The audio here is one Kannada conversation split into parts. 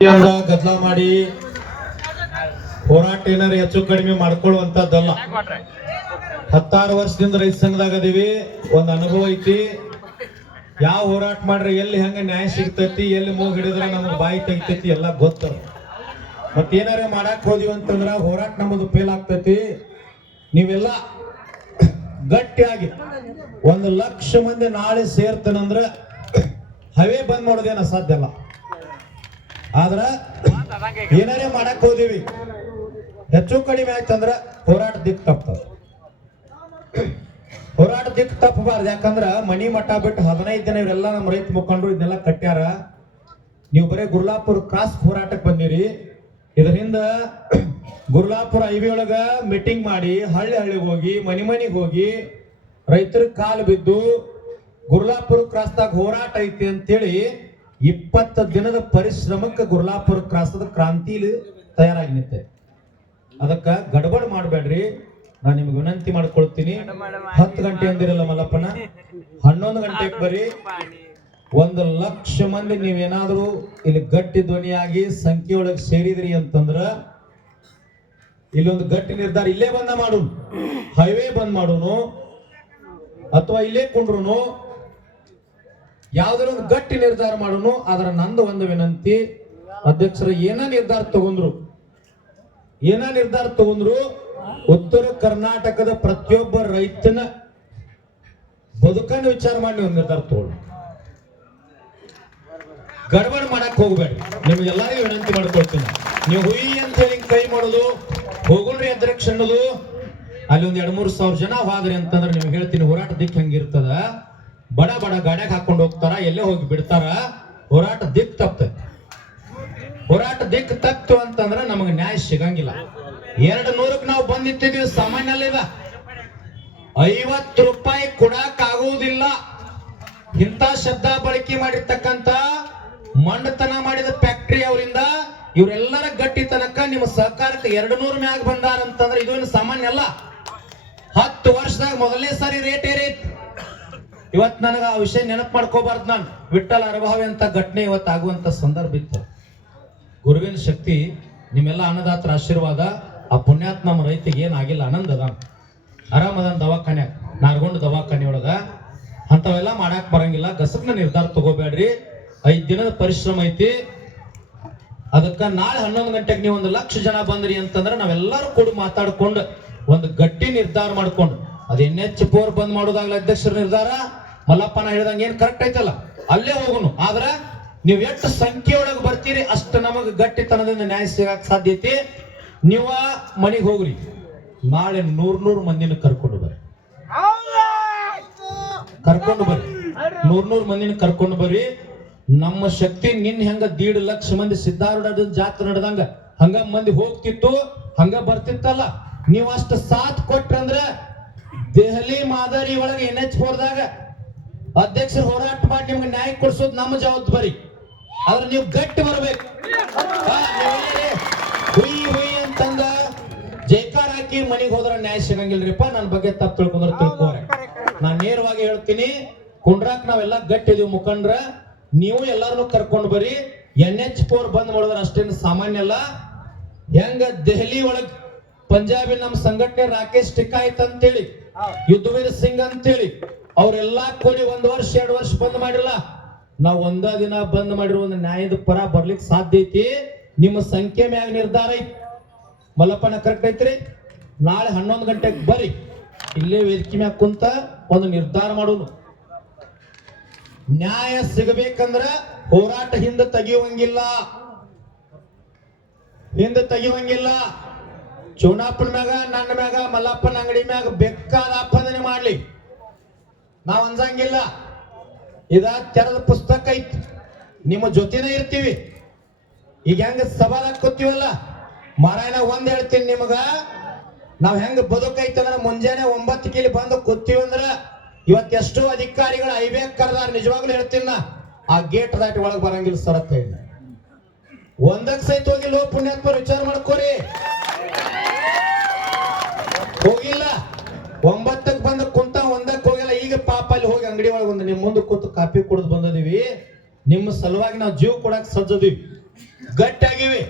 ಗದ್ದಲ ಮಾಡಿ ಹೋರಾಟ ಏನಾರ ಹೆಚ್ಚು ಕಡಿಮೆ ಮಾಡ್ಕೊಳ್ಳುವಂತದ್ದಲ್ಲ ಹತ್ತಾರು ವರ್ಷದಿಂದ ರೈತ ಸಂಘದಾಗ ಅದೀವಿ ಒಂದ್ ಅನುಭವ ಐತಿ. ಯಾವ ಹೋರಾಟ ಮಾಡ್ರಿ ಎಲ್ಲಿ ಹೆಂಗ ನ್ಯಾಯ ಸಿಗ್ತೈತಿ, ಎಲ್ಲಿ ಮೂಗ್ ಹಿಡಿದ್ರೆ ನಮ್ಗೆ ಬಾಯಿ ತೆಗಿತೈತಿ ಎಲ್ಲ ಗೊತ್ತ. ಮತ್ ಏನಾರ ಮಾಡಾಕ್ ಹೋದಿವಿ ಅಂತಂದ್ರ ಹೋರಾಟ ನಮ್ಮದು ಫೇಲ್ ಆಗ್ತೈತಿ. ನೀವೆಲ್ಲ ಗಟ್ಟಿಯಾಗಿ ಒಂದು ಲಕ್ಷ ಮಂದಿ ನಾಳೆ ಸೇರ್ತನಂದ್ರ ಹವೇ ಬಂದ್ ಮಾಡೋದೇನ ಸಾಧ್ಯ ಅಲ್ಲ ಆದ್ರ ಏನಾರೇ ಮಾಡಕ್ ಹೋದಿವಿ. ಹೆಚ್ಚು ಕಡಿಮೆ ಆಯ್ತಂದ್ರ ಹೋರಾಟ ದಿಕ್ ತಪ್ತದ ಹೋರಾಟ ದಿಕ್ ತಪ್ಪಬಾರ್ದು. ಯಾಕಂದ್ರ ಮನಿ ಮಠ ಬಿಟ್ಟು ಹದಿನೈದು ದಿನ ಇವರೆಲ್ಲ ನಮ್ಮ ರೈತ ಮುಖಂಡರು ಇದನ್ನೆಲ್ಲ ಕಟ್ಟ್ಯಾರ. ನೀವು ಬರೀ ಗುರ್ಲಾಪುರ ಕ್ರಾಸ್ ಹೋರಾಟಕ್ಕೆ ಬಂದಿರಿ. ಇದರಿಂದ ಗುರ್ಲಾಪುರ ಐವಿ ಒಳಗ ಮೀಟಿಂಗ್ ಮಾಡಿ, ಹಳ್ಳಿ ಹಳ್ಳಿಗೆ ಹೋಗಿ, ಮನೆ ಮನಿಗೆ ಹೋಗಿ ರೈತರ ಕಾಲು ಬಿದ್ದು ಗುರ್ಲಾಪುರ ಕ್ರಾಸ್ದಾಗ ಹೋರಾಟ ಐತಿ ಅಂತೇಳಿ ಇಪ್ಪತ್ತು ದಿನದ ಪರಿಶ್ರಮಕ್ಕೆ ಗುರ್ಲಾಪುರ ಕ್ರಾಸದ ಕ್ರಾಂತಿಲಿ ತಯಾರಾಗಿ ನಿಂತೆ ಅದಕ್ಕ ಗಡಬಡ ಮಾಡಬೇಡ್ರಿ. ನಾನು ನಿಮ್ಗೆ ವಿನಂತಿ ಮಾಡ್ಕೊಳ್ತೀನಿ. ಹತ್ತು ಗಂಟೆ ಅಂದಿರಲ್ಲ ಮಲ್ಲಪ್ಪನ? ಹನ್ನೊಂದು ಗಂಟೆಗೆ ಬರ್ರಿ ಒಂದು ಲಕ್ಷ ಮಂದಿ ನೀವೇನಾದರೂ ಇಲ್ಲಿ ಗಟ್ಟಿ ಧ್ವನಿಯಾಗಿ ಸಂಖ್ಯೆ ಒಳಗೆ ಸೇರಿದ್ರಿ ಅಂತಂದ್ರ ಇಲ್ಲೊಂದು ಗಟ್ಟಿ ನಿರ್ಧಾರ ಇಲ್ಲೇ ಬಂದ ಮಾಡೋನು. ಹೈವೇ ಬಂದ್ ಮಾಡೋನು. ಅಥವಾ ಇಲ್ಲೇ ಕುಂಡ್ರುನು. ಯಾವ್ದಾರ ಒಂದು ಗಟ್ಟಿ ನಿರ್ಧಾರ ಮಾಡೋನು, ಅದರ ನಂದು ಒಂದು ವಿನಂತಿ ಅಧ್ಯಕ್ಷರ ಏನ ನಿರ್ಧಾರ ತಗೊಂಡ್ರು? ಏನ ನಿರ್ಧಾರ ತಗೊಂಡ್ರು? ಉತ್ತರ ಕರ್ನಾಟಕದ ಪ್ರತಿಯೊಬ್ಬ ರೈತನ ಬದುಕನ್ನ ವಿಚಾರ ಮಾಡಿ ನೀವು ನಿರ್ಧಾರ ತಗೊಳ್ಳಿ ಗಡಬಡ ಮಾಡಕ್ ಹೋಗ್ಬೇಡಿ. ನಿಮ್ಗೆಲ್ಲರಿಗೂ ವಿನಂತಿ ಮಾಡ್ಕೊಳ್ತೀನಿ. ನೀವು ಹುಯಿ ಅಂತ ಹೇಳಿ ಕೈ ಮಾಡೋದು, ಹೋಗುಳ್ರಿ ಅಧ್ಯಕ್ಷ ಅನ್ನೋದು ಅಲ್ಲಿ ಒಂದ್ ಎರಡ್ ಮೂರ್ ಸಾವಿರ ಜನ ಹೋದ್ರಿ ಅಂತಂದ್ರೆ ನಿಮ್ಗೆ ಹೇಳ್ತೀನಿ ಹೋರಾಟ ದಿಕ್ಕ ಹೆಂಗಿರ್ತದ. ಬಡ ಬಡ ಗಾಡ್ಯಾಗ ಹಾಕೊಂಡು ಹೋಗ್ತಾರ, ಎಲ್ಲೇ ಹೋಗಿ ಬಿಡ್ತಾರ? ಹೋರಾಟ ದಿಕ್ ತಪ್ತ. ಹೋರಾಟ ದಿಕ್ ತಪ್ತು ಅಂತಂದ್ರೆ ನಮಗೆ ನ್ಯಾಯ ಸಿಗಂಗಿಲ್ಲ. ಎರಡು ನೂರಕ್ಕೆ ನಾವು ಬಂದಿತ್ತಿದ್ವಿ ಸಾಮಾನ್ಯ ಐವತ್ತು ರೂಪಾಯಿ ಕೊಡಕ್ ಆಗುವುದಿಲ್ಲ. ಇಂತ ಶಬ್ದ ಬಳಕೆ ಮಾಡಿರ್ತಕ್ಕಂತ ಮಂಡತನ ಮಾಡಿದ ಫ್ಯಾಕ್ಟರಿ ಅವರಿಂದ ಇವರೆಲ್ಲರ ಗಟ್ಟಿ ತನಕ ನಿಮ್ಮ ಸಹಕಾರಕ್ಕೆ ಎರಡು ನೂರ ಮ್ಯಾಗ ಬಂದಾರ ಅಂತಂದ್ರೆ ಇದು ಸಾಮಾನ್ಯ ಅಲ್ಲ. ಹತ್ತು ವರ್ಷದಾಗ ಮೊದಲನೇ ಸಾರಿ ರೇಟ್ ಏರೈತ್. ಇವತ್ ನನಗೆ ಆ ವಿಷಯ ನೆನಪು ಮಾಡ್ಕೋಬಾರ್ದು ನಾನು. ವಿಠಲ್ ಅರಭಾವಿ ಅಂತ ಘಟನೆ ಇವತ್ತು ಆಗುವಂತ ಸಂದರ್ಭ ಇತ್ತು. ಗುರುವಿನ ಶಕ್ತಿ ನಿಮ್ಮೆಲ್ಲ ಅನ್ನದಾತ್ರ ಆಶೀರ್ವಾದ ಆ ಪುಣ್ಯಾತ್ಮ ನಮ್ಮ ರೈತಿಗೆ ಏನಾಗಿಲ್ಲ ಆನಂದ ಅದ. ಆರಾಮದ ದವಾಖಾನೆ, ನಾರ್ಗೊಂಡು ದವಾಖಾನೆ ಒಳಗೆ. ಅಂತವೆಲ್ಲ ಮಾಡಕ್ಕೆ ಬರಂಗಿಲ್ಲ ಗಸಕ್ನ ನಿರ್ಧಾರ ತಗೋಬೇಡ್ರಿ. ಐದು ದಿನದ ಪರಿಶ್ರಮ ಐತಿ. ಅದಕ್ಕ ನಾಳೆ ಹನ್ನೊಂದು ಗಂಟೆಗೆ ನೀವು ಒಂದು ಲಕ್ಷ ಜನ ಬಂದ್ರಿ ಅಂತಂದ್ರೆ ನಾವೆಲ್ಲರೂ ಕೂಡ ಮಾತಾಡ್ಕೊಂಡು ಒಂದು ಗಟ್ಟಿ ನಿರ್ಧಾರ ಮಾಡ್ಕೊಂಡು ಅದ್ ಎನ್ ಎಚ್ ಫೋರ್ ಬಂದ್ ಮಾಡೋದಾಗ್ಲ ಅಧ್ಯಕ್ಷರ ನಿರ್ಧಾರ. ಮಲ್ಲಪ್ಪನ ಹೇಳ್ದಂಗೆ ಏನ್ ಕರೆಕ್ಟ್ ಐತಲ್ಲ? ಅಲ್ಲೇ ಹೋಗುನು. ಆದ್ರ ನೀವ್ ಎಷ್ಟು ಸಂಖ್ಯೆ ಒಳಗೆ ಬರ್ತೀರಿ ಅಷ್ಟು ನಮಗ್ ಗಟ್ಟಿತನದಿಂದ ನ್ಯಾಯ ಸಿಗಕ್ ಸಾಧ್ಯತೆ ನೀವ ಮನೆಗ್ ಹೋಗ್ರಿ. ನಾಳೆ ನೂರ್ ನೂರ್ ಮಂದಿನ ಕರ್ಕೊಂಡು ಬರ್ರಿ. ಕರ್ಕೊಂಡು ಬರ್ರಿ. ನೂರ್ ನೂರ್ ಮಂದಿನ ಕರ್ಕೊಂಡು ಬರ್ರಿ. ನಮ್ಮ ಶಕ್ತಿ ನಿನ್ ಹೆಂಗ ದೀಡ್ ಲಕ್ಷ ಮಂದಿ ಸಿದ್ಧಾರೂಢ ಜಾತ್ರೆ ನಡೆದಂಗ ಹಂಗ ಮಂದಿ ಹೋಗ್ತಿತ್ತು, ಹಂಗ ಬರ್ತಿತ್ತಲ್ಲ? ನೀವು ಅಷ್ಟು ಸಾಥ್ ಕೊಟ್ರಂದ್ರ ದೆಹಲಿ ಮಾದರಿ ಒಳಗೆ ಎನ್ ಎಚ್ ಫೋರ್ದಾಗ ಅಧ್ಯಕ್ಷರು ಹೋರಾಟ ಮಾಡಿ ನಿಮ್ಗೆ ನ್ಯಾಯ ಕೊಡಿಸೋದು ನಮ್ಮ ಜವಾಬ್ದಾರಿ. ಆದ್ರೆ ನೀವು ಗಟ್ಟಿ ಬರಬೇಕು. ಅಂತಂದ ಜೈಕಾರ ಹಾಕಿ ಮನೆಗೆ ಹೋದ್ರ ನ್ಯಾಯ ಸಿಗಂಗಿಲ್ರಿಪ್ಪ. ನನ್ನ ಬಗ್ಗೆ ತಪ್ಪು ತಿಳ್ಕೊಂಡ್ರೆ ತಿಳ್ಕೋರೆ. ನಾನ್ ನೇರವಾಗಿ ಹೇಳ್ತೀನಿ, ಕುಂಡ್ರಾಕ್ ನಾವೆಲ್ಲ ಗಟ್ಟಿ ಇದೀವಿ ಮುಖಂಡ್ರ. ನೀವು ಎಲ್ಲಾರನ್ನು ಕರ್ಕೊಂಡು ಬರ್ರಿ. ಎನ್ ಎಚ್ ಫೋರ್ ಬಂದ್ ಮಾಡಿದ್ರೆ ಅಷ್ಟೇನು ಸಾಮಾನ್ಯ ಅಲ್ಲ. ಹೆಂಗ ದೆಹಲಿ ಒಳಗ್ ಪಂಜಾಬಿ ನಮ್ಮ ಸಂಘಟನೆ ರಾಕೇಶ್ ಟಿಕಾಯ್ತ್ ಅಂತೇಳಿ ಯುದ್ಧವೀರ್ ಸಿಂಗ್ ಅಂತೇಳಿ, ಅವರೆಲ್ಲಾ ಕೂಡಿ ಒಂದ್ ವರ್ಷ, ಎರಡು ವರ್ಷ ಬಂದ್ ಮಾಡಿರಲ್ಲ ನಾವ್ ಒಂದ ದಿನ ಬಂದ್ ಮಾಡಿರೋ ಒಂದು ನ್ಯಾಯದ ಪರ ಬರ್ಲಿಕ್ಕೆ ಸಾಧ್ಯ ಐತಿ. ನಿಮ್ಮ ಸಂಖ್ಯೆ ಮ್ಯಾಗ ನಿರ್ಧಾರ ಐತಿ. ಮಲ್ಲಪ್ಪನ ಕರೆಕ್ಟ್ ಐತ್ರಿ? ನಾಳೆ ಹನ್ನೊಂದು ಗಂಟೆಗೆ ಬರ್ರಿ. ಇಲ್ಲೇ ವೇದಿಕೆ ಮ್ಯಾಗ ಕುಂತ ಒಂದು ನಿರ್ಧಾರ ಮಾಡೋನು ನ್ಯಾಯ ಸಿಗಬೇಕಂದ್ರ ಹೋರಾಟ ಹಿಂದೆ ತೆಗಿಯುವಂಗಿಲ್ಲ. ಹಿಂದೆ ತೆಗಿಯುವಂಗಿಲ್ಲ. ಚೌನಾಪನ ಮ್ಯಾಗ, ನನ್ನ ಮ್ಯಾಗ, ಮಲ್ಲಪ್ಪನ ಅಂಗಡಿ ಮ್ಯಾಗ ಬೇಕಾದ ಆಪಾದನೆ ಮಾಡ್ಲಿ. ನಾವ್ ಅನ್ಸಂಗಿಲ್ಲ ಇದ ತೆರೆದ ಪುಸ್ತಕ ಐತಿ. ನಿಮ್ಮ ಜೊತೆನೇ ಇರ್ತೀವಿ. ಈಗ ಹೆಂಗ ಸಭಾದಾಗ ಕೂತೀವಲ್ಲ? ಮಾರಾಯಣ ಒಂದ್ ಹೇಳ್ತೀನಿ ನಿಮಗ. ನಾವ್ ಹೆಂಗ ಬದುಕೈತಿ ಅಂದ್ರ ಮುಂಜಾನೆ ಒಂಬತ್ತು ಕಿಲಿ ಬಂದು ಕೂತೀವಿ ಅಂದ್ರ ಇವತ್ ಎಷ್ಟೋ ಅಧಿಕಾರಿಗಳು ಐಬೇಕ್ ಕರೆದಾರ. ನಿಜವಾಗ್ಲೂ ಹೇಳ್ತೀನಿ ಆ ಗೇಟ್ ದಾಟಿ ಒಳಗ್ ಬರಂಗಿಲ್ಲ ಸರತ್ತ ಒಂದಕ್ಕೆ ಸಹಿತ ಸಹಿತ ಹೋಗಿಲ್ಲ ಪುಣ್ಯಾತ್ಮ ವಿಚಾರ ಮಾಡ್ಕೋರಿ. ಹೋಗಿಲ್ಲ. ಒಂಬತ್ತಕ್ಕೆ ಬಂದ ಕುಂತ ಒಂದಕ್ಕೆ ಹೋಗಿಲ್ಲ. ಈಗ ಪಾಪ ಅಲ್ಲಿ ಹೋಗಿ ಅಂಗಡಿ ಒಳಗೆ ಒಂದು ನಿಮ್ಮ ಮುಂದೆ ಕೂತು ಕಾಫಿ ಕುಡಿದು ಬಂದದೀವಿ. ನಿಮ್ಮ ಸಲುವಾಗಿ ನಾವು ಜೀವ ಕೊಡಕ್ ಸಜ್ಜದೀವಿ. ಗಟ್ಟಾಗಿವಿ.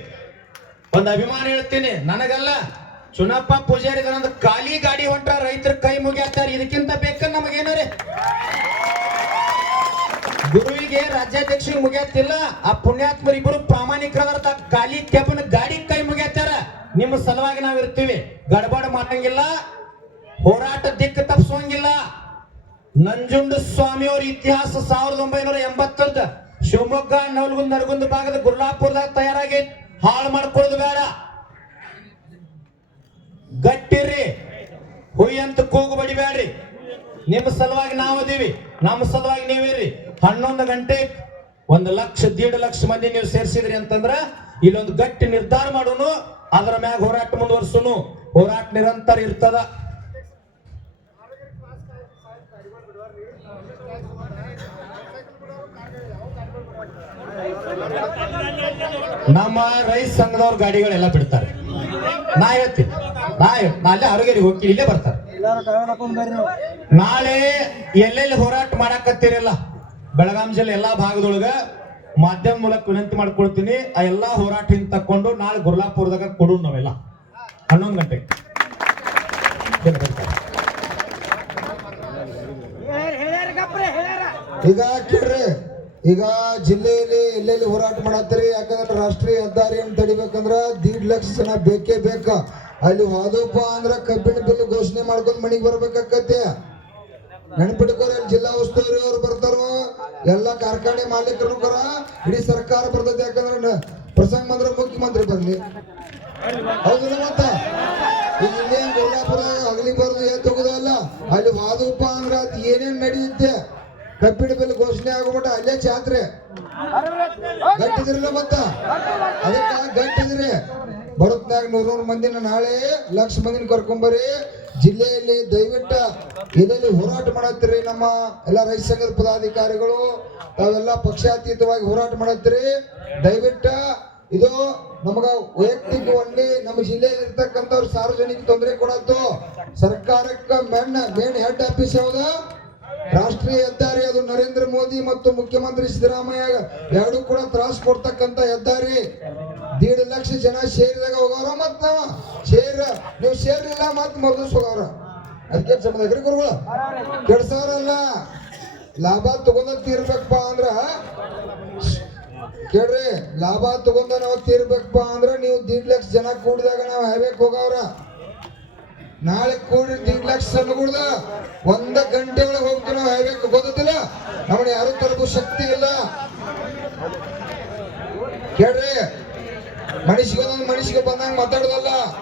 ಒಂದು ಅಭಿಮಾನ ಹೇಳ್ತೀನಿ. ನನಗಲ್ಲ, ಚುನಪ್ಪ ಪೂಜಾರಿ ಖಾಲಿ ಗಾಡಿ ಹೊಂಟ ರೈತರ ಕೈ ಮುಗಿಯಾತಾರ. ಇದಕ್ಕಿಂತ ಬೇಕ ನಮಗೇನಾರ ಗುರುವಿಗೆ ರಾಜ್ಯಾಧ್ಯಕ್ಷ ಮುಗಿಯತ್ತಿಲ್ಲ ಆ ಪುಣ್ಯಾತ್ಮರಿಬ್ಬರು ಪ್ರಾಮಾಣಿಕರಾದ ಖಾಲಿ ಕೆಬನ್ ಗಾಡಿ ಕೈ ಮುಗಿಯತ್ತಾರ ನಿಮ್ಮ ಸಲುವಾಗಿ ನಾವು ಇರ್ತೀವಿ. ಗಡಬಡ ಮಾಡಂಗಿಲ್ಲ, ಹೋರಾಟ ದಿಕ್ಕು ತಪ್ಪಿಸೋಂಗಿಲ್ಲ ನಂಜುಂಡ ಸ್ವಾಮಿಯವರ ಇತಿಹಾಸ ಸಾವಿರದ ಒಂಬೈನೂರ ಎಂಬತ್ತರದ ಶಿವಮೊಗ್ಗ, ನವಲಗುಂದ, ನರಗುಂದ ಭಾಗದ ಗುರ್ಲಾಪುರದಾಗ ತಯಾರಾಗಿ ಹಾಳು ಮಾಡ್ಕೊಳ್ಳೋದು ಬೇಡ. ಗಟ್ಟಿರ್ರಿ. ಹುಯ್ ಅಂತ ಕೂಗು ಬಡಿಬೇಡ್ರಿ. ನಿಮ್ಮ ಸಲುವಾಗಿ ನಾವು ಅದೀವಿ ನಮ್ಮ ಸಲುವಾಗಿ ನೀವಿರ್ರಿ ಹನ್ನೊಂದು ಗಂಟೆ ಒಂದು ಲಕ್ಷ, ದೀಡ್ ಲಕ್ಷ ಮಂದಿ ನೀವು ಸೇರಿಸಿದ್ರಿ ಅಂತಂದ್ರ ಇಲ್ಲೊಂದು ಗಟ್ಟಿ ನಿರ್ಧಾರ ಮಾಡೋನು. ಅದರ ಮ್ಯಾಗ ಹೋರಾಟ ಮುಂದುವರ್ಸುನು. ಹೋರಾಟ ನಿರಂತರ ಇರ್ತದ. ನಮ್ಮ ರೈತ ಸಂಘದವ್ರ ಗಾಡಿಗಳೆಲ್ಲ ಬಿಡ್ತಾರೆ. ನಾ ಹೇಳ್ತೀನಿ. ನಾ ನಾ ಅಲ್ಲೇ ಅರಗೇರಿಗೆ ಹೋಗಿ ಇಲ್ಲೇ ಬರ್ತಾರೆ. ನಾಳೆ ಎಲ್ಲೆಲ್ಲಿ ಹೋರಾಟ ಮಾಡಾಕತ್ತೀರಲ್ಲ, ಬೆಳಗಾಂ ಜಿಲ್ಲೆ ಎಲ್ಲಾ ಭಾಗದೊಳಗ ಮಾಧ್ಯಮ ಮೂಲಕ ವಿನಂತಿ ಮಾಡ್ಕೊಳ್ತೀನಿ ಆ ಎಲ್ಲಾ ಹೋರಾಟ ತಕ್ಕೊಂಡು ತಕೊಂಡು ನಾಳೆ ಗುರ್ಲಾಪುರದಾಗ ಕೊಡು ನಾವೆಲ್ಲ. ಹನ್ನೊಂದು ಗಂಟೆಗೆ. ಈಗ ಕೇಳ್ರಿ ಈಗ ಜಿಲ್ಲೆಯಲ್ಲಿ ಎಲ್ಲೆಲ್ಲಿ ಹೋರಾಟ ಮಾಡತ್ತೀರಿ? ಯಾಕಂದ್ರೆ ರಾಷ್ಟ್ರೀಯ ಹೆದ್ದಾರಿಯನ್ನು ತಡಿಬೇಕಂದ್ರ ದೀಡ್ ಲಕ್ಷ ಜನ ಬೇಕೇ ಬೇಕ. ಅಲ್ಲಿ ಹೋದಪ್ಪ ಅಂದ್ರೆ ಕಬ್ಬಿಣ ಬಿಲ್ ಘೋಷಣೆ ಮಾಡ್ಕೊಂಡು ಮನೆಗೆ ಬರ್ಬೇಕಾಕತ್ತೆ. ನೆನ್ಪಿಟ್ಕೋರಿ ಜಿಲ್ಲಾ ಉಸ್ತುವಾರಿ ಅವ್ರು ಬರ್ತಾರೋ? ಎಲ್ಲ ಕಾರ್ಖಾನೆ ಮಾಲೀಕರು ಬರ ಇಡೀ ಸರ್ಕಾರ ಬರ್ತದೆ ಯಾಕಂದ್ರೆ ಪ್ರಸಂಗ ಬಂದ್ರೆ ಮುಖ್ಯಮಂತ್ರಿ ಬರ್ಲಿ. ಹೌದಿಲ್ಲ ಮತ್ತ? ಕೊಲ್ಲಾಪುರ ಹಗಲಿ ಬರೋದು ಏನ್ ತಗೋದಲ್ಲ ಅಲ್ಲಿ? ವಾದೂಪ ಅಂದ್ರೆ ಅದು ಏನೇನ್ ನಡೆಯುತ್ತೆ? ಕಬ್ಬಿಣ ಬೆಲೆ ಘೋಷಣೆ ಆಗ್ಬಿಟ್ಟ ಅಲ್ಲೇ ಜಾತ್ರೆ ಗಟ್ಟಿದ್ರಲ್ಲ ಮತ್ತ? ಅದಕ್ಕ ಗಟ್ಟಿದ್ರಿ. ಬರುತ್ನಾಗ ನೂರು ಮಂದಿನ ನಾಳೆ ಲಕ್ಷ ಮಂದಿನ ಕರ್ಕೊಂಬರಿ. ಜಿಲ್ಲೆಯಲ್ಲಿ ದಯವಿಟ್ಟು ಇದರಲ್ಲಿ ಹೋರಾಟ ಮಾಡತ್ತೀರಿ ನಮ್ಮ ಎಲ್ಲ ರೈತ ಸಂಘದ ಪದಾಧಿಕಾರಿಗಳು. ತಾವೆಲ್ಲ ಪಕ್ಷಾತೀತವಾಗಿ ಹೋರಾಟ ಮಾಡತ್ತೀರಿ. ದಯವಿಟ್ಟು ಇದು ನಮಗ ವೈಯಕ್ತಿಕ ಒಂದೇ ನಮ್ಮ ಜಿಲ್ಲೆಯಲ್ಲಿ ಇರ್ತಕ್ಕಂಥವ್ರು ಸಾರ್ವಜನಿಕ ತೊಂದರೆ ಕೊಡದ್ದು ಸರ್ಕಾರಕ್ಕೆ ಮೇನ್ ಮೇನ್ ಹೆಡ್ ಆಫೀಸ್ ಯಾವ್ದು? ರಾಷ್ಟ್ರೀಯ ಹೆದ್ದಾರಿ ಅದು ನರೇಂದ್ರ ಮೋದಿ ಮತ್ತು ಮುಖ್ಯಮಂತ್ರಿ ಸಿದ್ದರಾಮಯ್ಯ. ಎರಡು ಕೂಡ ತ್ರಾಸ್ ಕೊಡ್ತಕ್ಕಂತ ಹೆದ್ದಾರಿ. ದೀಡ್ ಲಕ್ಷ ಜನ ಸೇರಿದಾಗ ಹೋಗವ್ರ ಮತ್ ನಾವ. ಶೇರ್, ನೀವು ಸೇರಲಿಲ್ಲ ಮತ್ ಮರ್ದಿಸ್ ಹೋಗವ್ರ ಅದಕ್ಕೆ ಸಮಯ ಗುರುಗಳು? ಕೆಡ್ಸವ್ರಲ್ಲ ಲಾಭ ತಗೊಂಡ ತೀರ್ಬೇಕಪ್ಪ ಅಂದ್ರ, ಕೇಳ್ರಿ, ಲಾಭ ತಗೊಂಡ ನಾವು ತೀರ್ಬೇಕಪ್ಪ ಅಂದ್ರ ನೀವು ದೀಡ್ ಲಕ್ಷ ಜನ ಕೂಡಿದಾಗ ನಾವು ಹೈವೇಕ್ ಹೋಗವ್ರ. ನಾಳೆ ಕೂಡಿ ದೀಡ್ ಲಕ್ಷ ಸಣ್ಣಗುಡ್ದ ಒಂದ ಗಂಟೆ ಒಳಗೆ ಹೋಗ್ತೀವಿ ನಾವು ಹೈವೇಕ್ ಗೊತ್ತಿಲ್ಲ ನಮ್ಮನ್ನ ಯಾರು ತಲುಪೋ ಶಕ್ತಿ ಇಲ್ಲ. ಕೇಳ್ರಿ ಮನುಷ್ಯಗೊಂದೊಂದು ಮನುಷ್ಯಗೆ ಬಂದಂಗ ಮಾತಾಡೋದಲ್ಲ.